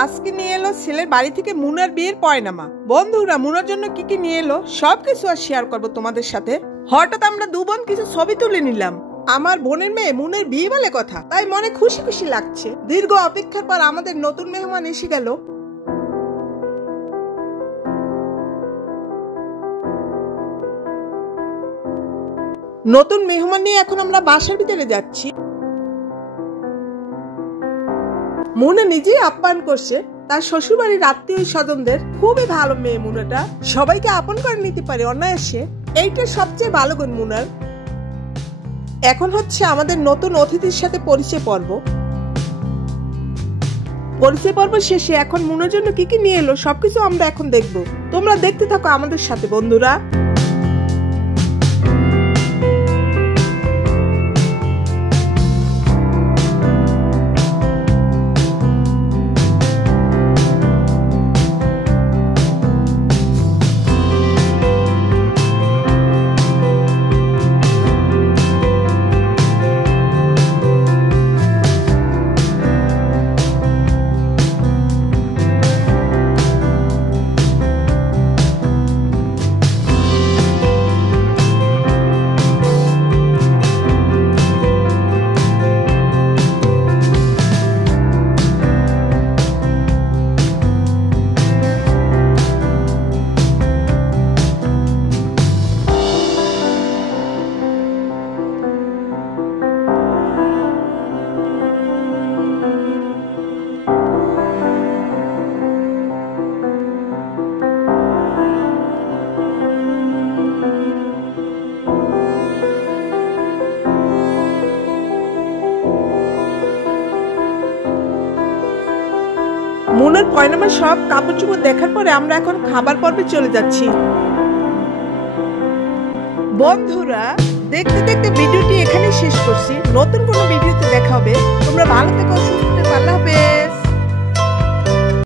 আজকে নিয়ে এলো ছেলের বাড়ি থেকে মুনার বিয়ের পয়নামা। বন্ধুরা মুনার জন্য কি কি নিয়ে এলো সবকিছু আর শেয়ার করবো তোমাদের সাথে। হঠাৎ আমরা দু বোন কিছু ছবি তুলে নিলাম। আমার বোনের মেয়ে মুনের বিয়ে বলে কথা, তাই মনে খুশি খুশি লাগছে। দীর্ঘ অপেক্ষার পর আমাদের নতুন মেহমান এসে গেল। নতুন মেহমান নিয়ে এখন আমরা বাসার ভিতরে যাচ্ছি। মুনা নিজেই আপ্যায়ন করছে তার শ্বশুর বাড়ির আত্মীয় স্বজনদের। খুবই ভালো মেয়ে মুনাটা, সবাইকে আপন করে নিতে পারে অনায়াসে। এইটা সবচেয়ে ভালো গুণ মুনার। এখন হচ্ছে আমাদের নতুন অতিথির সাথে পরিচয় পর্ব। পরিচয় পর্ব শেষে এখন মুনার জন্য কি কি নিয়ে এলো সবকিছু আমরা এখন দেখবো। তোমরা দেখতে থাকো আমাদের সাথে বন্ধুরা। মুনার পয়নামা সব কাপড় চোপড় দেখার পরে আমরা এখন খাবার পর্বে চলে যাচ্ছি। বন্ধুরা দেখতে দেখতে ভিডিওটি এখানেই শেষ করছি। নতুন কোনো ভিডিওতে দেখা হবে। তোমরা ভালো থেকো, সুস্থ